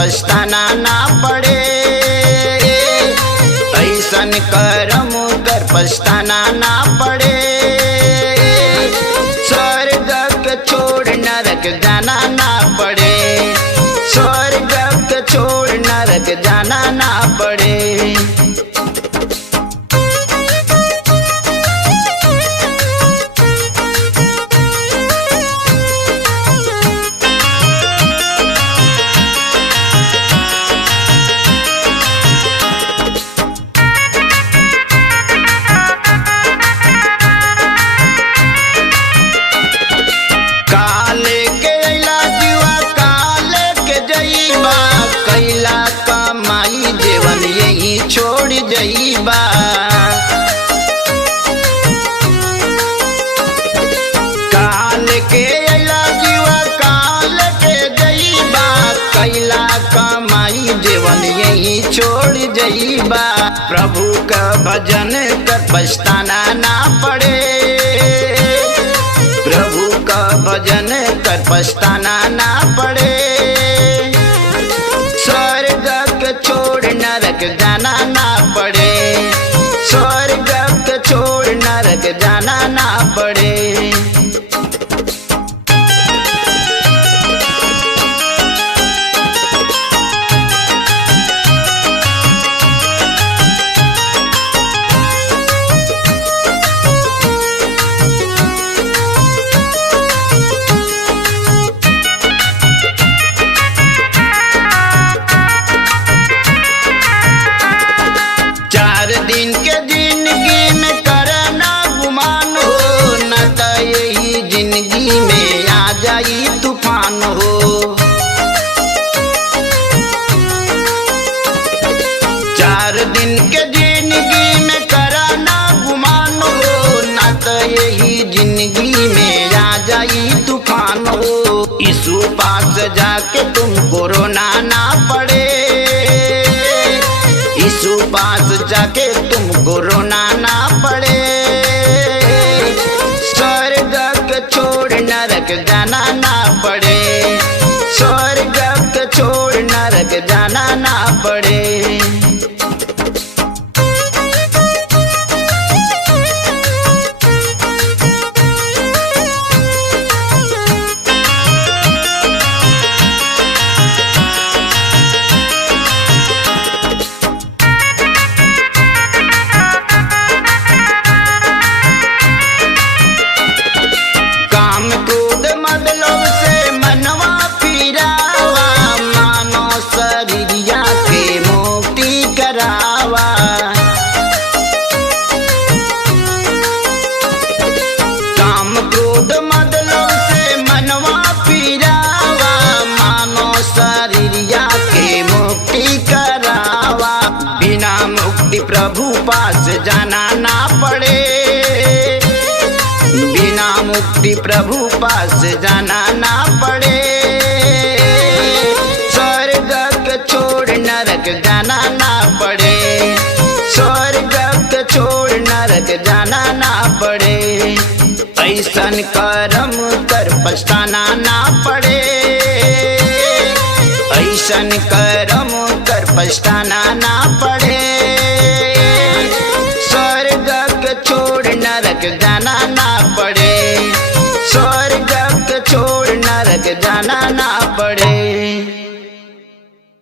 पछताना ना पड़े। ऐसन कर्म कर पछताना ना पड़े। स्वर्ग के छोड़ नरक जाना ना पड़े। स्वर्ग के छोड़ नरक जाना ना पड़े। छोड़ जईबा काल के अला जीवा काल के जईबा। कैला कमाई जीवन यही छोड़ जईबा। प्रभु का भजन कर पछताना ना पड़े। प्रभु का भजन कर पछताना ना पड़े। स्वर्ग के छोड़ नरक जाना ना पड़े। स्वर्ग के छोड़ नरक जाना ना पड़े। दिन के जिंदगी में करना गुमान हो। न तो यही जिंदगी में आ जाई तूफान हो। 4 दिन के जिंदगी में करना गुमान हो। न तो यही जिंदगी में आ जाई तूफान हो। यीशु पास जाके तुमको रोना ना पड़े। यीशु पास जाके तुमको रोना ना पड़े। स्वर्ग के छोड़ नरक जाना ना पड़े। स्वर्ग के छोड़ नरक जाना ना पड़े। काम क्रोध मतलब से मनवा फिरावा। मानो शरीरिया के मुक्ति करावा। बिना मुक्ति प्रभु पास जाना ना पड़े। बिना मुक्ति प्रभु पास जाना ना पड़े। स्वर्ग के छोड़ नरक जाना ना पड़े। स्वर्ग के छोड़ नरक जाना ना पड़े। ऐसन कर्म कर पछताना ना पड़े। ऐसन कर्म कर पछताना ना पड़े। स्वर्ग के छोड़ नरक जाना ना पड़े। स्वर्ग के छोड़ नरक जाना ना